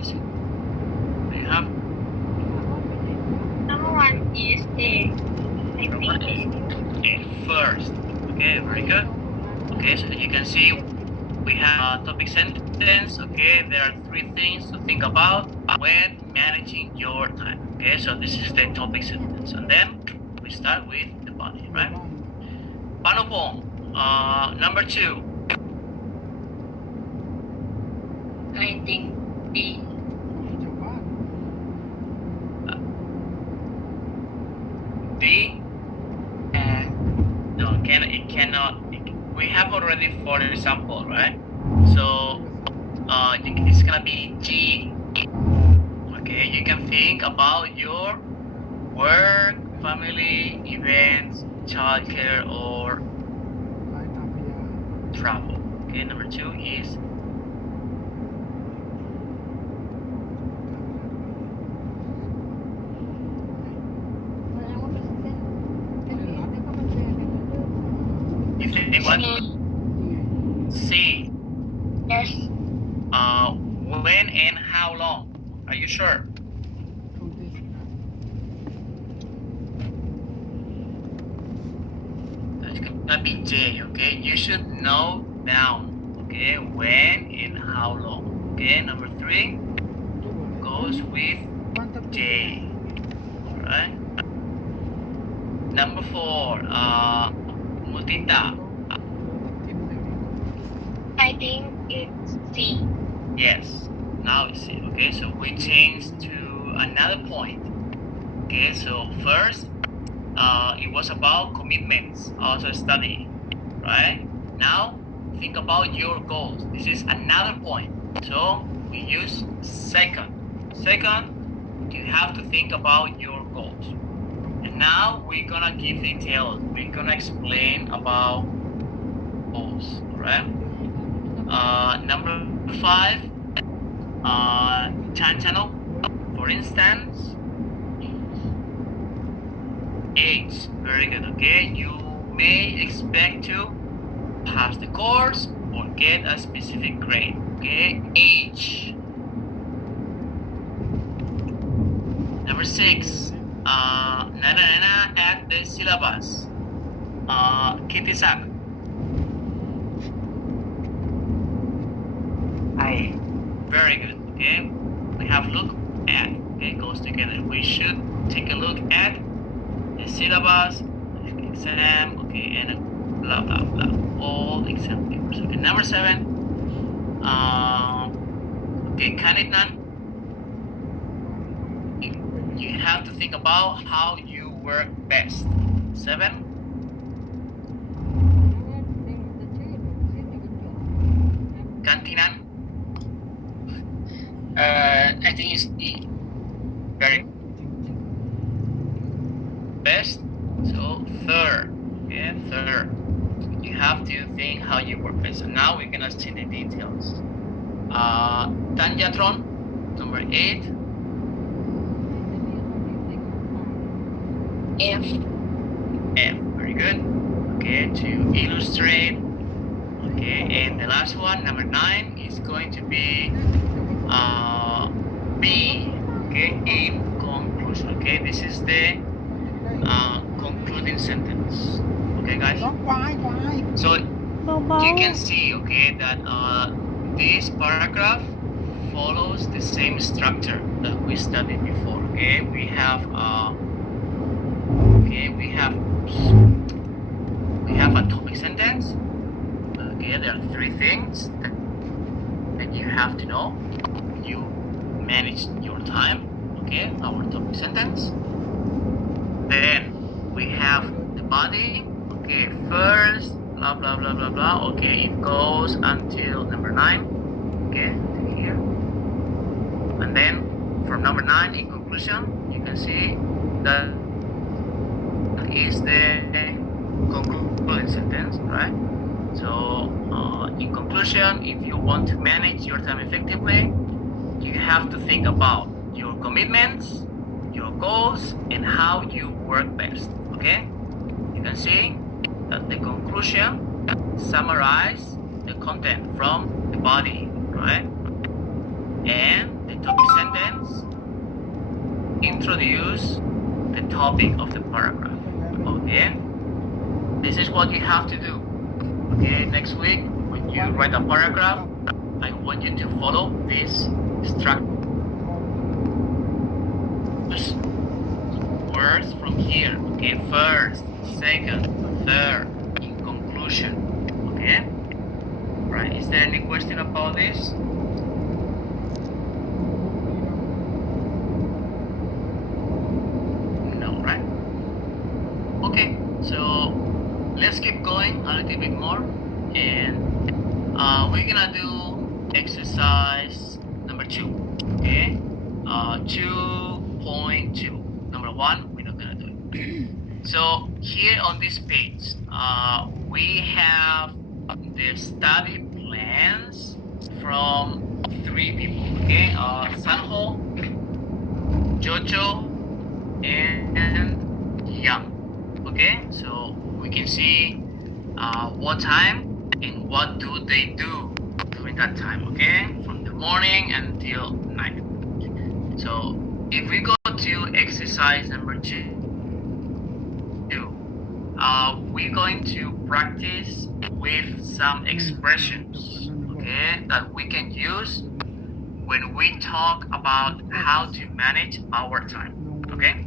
is it? We have Number one is A. I think A first. Okay, very good. Okay, so you can see we have a topic sentence. Okay, there are three things to think about when managing your time. Okay, so this is the topic sentence, and then we start with the body, right? Panupong, number 2. I think B. D. No, it cannot. We have already for example, right? So it's gonna be G. Okay, you can think about your work, family, events, childcare, or travel. Okay, number 2 is you think what? C. Yes. When and how long? Are you sure? That's gonna be J, okay? You should know down, okay? When and how long. Okay, number 3 goes with J. Alright. Number 4, Mutita. I think it's C. Yes, now it's it. Okay, so we change to another point. Okay, so first, it was about commitments, also study, right? Now, think about your goals. This is another point. So we use second. Second, you have to think about your goals. And now we're gonna give details. We're gonna explain about goals, right? Number 5, time channel. For instance, age. Very good. Okay, you may expect to pass the course or get a specific grade. Okay, age. Number 6, Nana at the syllabus. Kitisak. I. Very good. Okay, we have look at. Okay, goes together. We should take a look at the syllabus, exam. Okay, and blah blah blah. All exam papers. Okay, number 7. Okay, kanitnan. You have to think about how you work best. 7. Kantinan. I think it's E. Very best. So 3rd. Okay, 3rd. You have to think how you work best. So now we're gonna see the details. Tanjatron, number 8. F. F. Very good. Okay, to illustrate. Okay, and the last one, number 9, is going to be B. Okay, in conclusion. Okay, this is the concluding sentence. Okay, guys. So you can see, okay, that this paragraph follows the same structure that we studied before. Okay, we have a topic sentence. Okay, there are 3 things that you have to know when you manage your time. Okay, our topic sentence. Then we have the body. Okay, first, blah blah blah blah blah. Okay, it goes until number 9. Okay, to here. And then from number 9, in conclusion, you can see that is the concluding sentence, right? So in conclusion, if you want to manage your time effectively, you have to think about your commitments, your goals, and how you work best. Okay, you can see that the conclusion summarize the content from the body, right? And the topic introduce the topic of the paragraph. Okay? This is what you have to do. Okay, next week when you write a paragraph, I want you to follow this structure. Words from here. Okay, first, second, third, in conclusion. Okay? Right, is there any question about this? No, right? Okay, so let's keep going a little bit more, and we're gonna do exercise number 2. Okay, 2.2. Number 1, we're not gonna do it. So here on this page, we have the study plans from 3 people. Okay, Sanho, Jojo, and Yang. Okay, so we can see what time and what do they do during that time. Okay, from the morning until night. So if we go to exercise number 2, we're going to practice with some expressions, okay, that we can use when we talk about how to manage our time. Okay,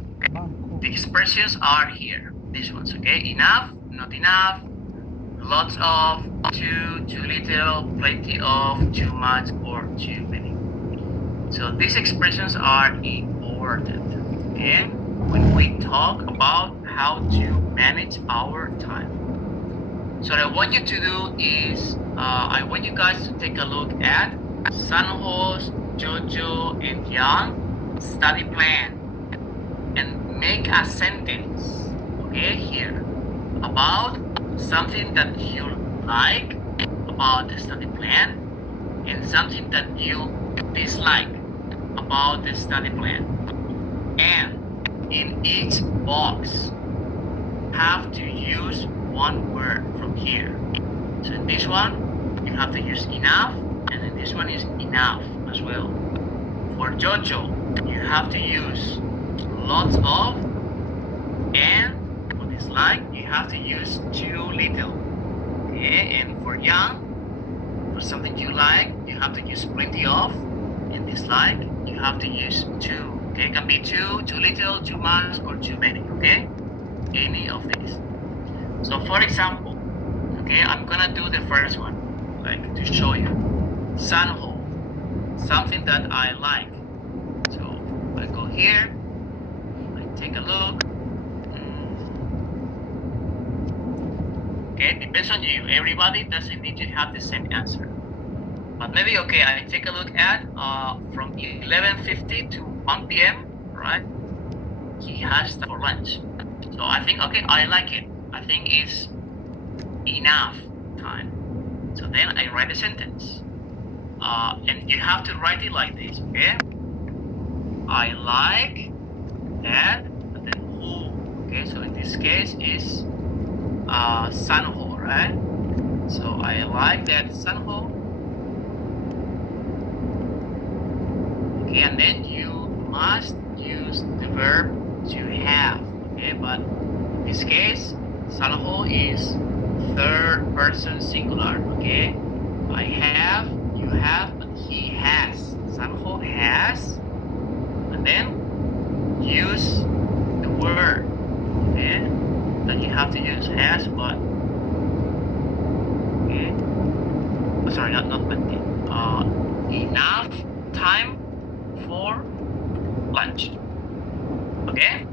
the expressions are here. These ones. Okay, enough, not enough, lots of, too little, plenty of, too much, or too many. So these expressions are important, okay, when we talk about how to manage our time. So what I want you to do is, I want you guys to take a look at Sanho's, Jojo, and Yang study plan and make a sentence, okay, here about something that you like about the study plan and something that you dislike about the study plan. And in each box, have to use one word from here. So in this one, you have to use enough, and in this one is enough as well. For Jojo, you have to use lots of, and for dislike, you have to use too little. Okay, and for Yang, for something you like, you have to use plenty of, and dislike, you have to use too. Okay, it can be too little, too much, or too many. Okay, any of these. So for example, okay, I'm gonna do the first one, like to show you. Sanho, something that I like. So I go here, I take a look. Okay, depends on you. Everybody doesn't need to have the same answer. But maybe, okay, I take a look at from 11:50 to 1 p.m., right? He has for lunch. So I think, okay, I like it. I think it's enough time. So then I write a sentence. And you have to write it like this, okay? I like that, and then who. Okay, so in this case is Sanho, right? So I like that Sanho. Okay, and then you must use the verb to have. Okay, but in this case, Sanho is third person singular. Okay, I have, you have, but he has. Sanho has, and then use the word, okay, that you have to use. Has, but okay. Oh, sorry, not plenty. Enough time for lunch. Okay.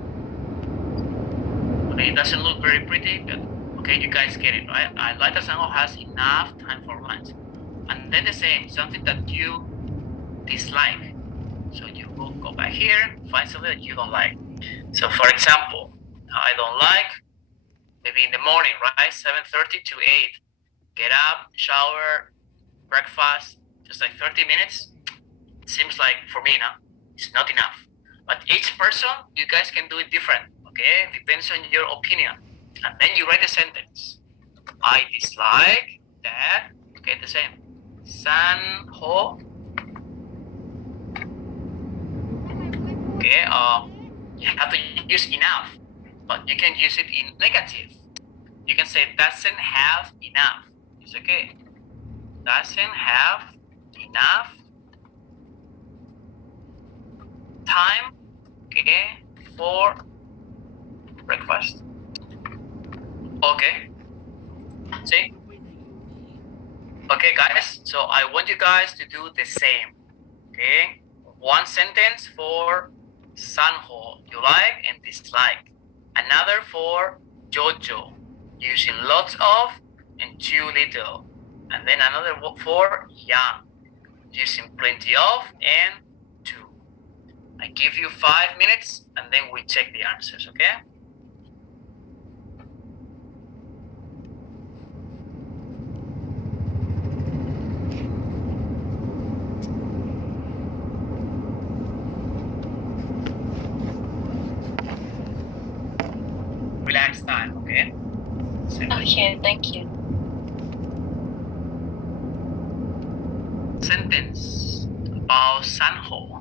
Okay, it doesn't look very pretty, but okay, you guys get it, right? I like that Sanho has enough time for lunch. And then the same, something that you dislike. So you will go back here, find something that you don't like. So for example, I don't like, maybe in the morning, right? 7:30 to 8. Get up, shower, breakfast, just like 30 minutes. Seems like for me now, it's not enough. But each person, you guys can do it different, okay? Depends on your opinion. And then you write a sentence. I dislike that, okay, the same. Sanho. Okay, you have to use enough, but you can use it in negative. You can say doesn't have enough. It's okay. Doesn't have enough time, okay, for breakfast. Okay. See? Okay, guys. So I want you guys to do the same. Okay. One sentence for Sanho you like and dislike. Another for Jojo, using lots of and too little. And then another for Yang, using plenty of and too. I give you 5 minutes and then we check the answers, okay? Relax time, okay? Okay, thank you. Sentence about Sanho.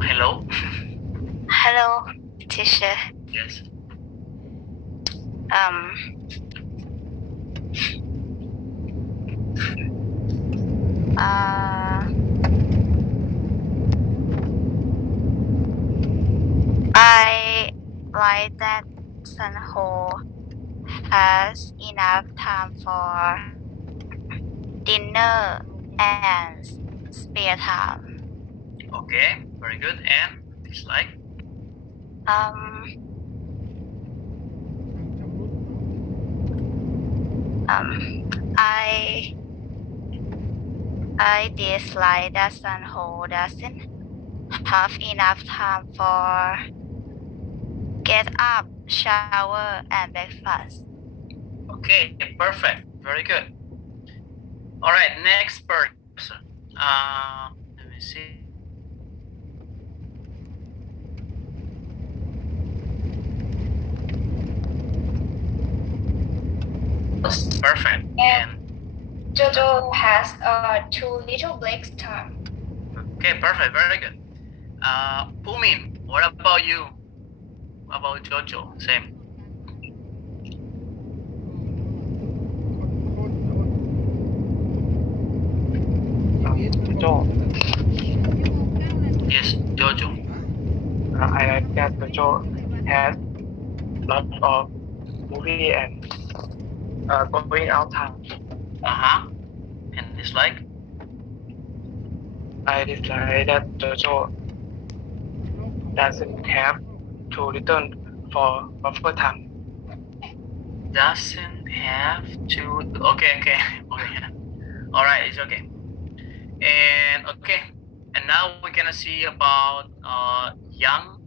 Hello. Hello, teacher. Yes. I like that Sanho has enough time for dinner and spare time. Okay, very good. And dislike? I dislike that Sanho doesn't have enough time for get up, shower, and breakfast. Okay, perfect. Very good. All right, next person. Let me see. Perfect. And Jojo has too little break time. okay, perfect. Very good. Pumin, what about you? What about Jojo? Same. Jojo. Yes, Jojo. I like that Jojo has lots of movie and going out time. And dislike? I dislike that Jojo doesn't have too little for buffer time. Doesn't have to. Okay. All right, it's okay. And okay, and now we're gonna see about Yang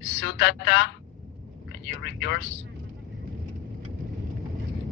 Sutata. Can you read yours?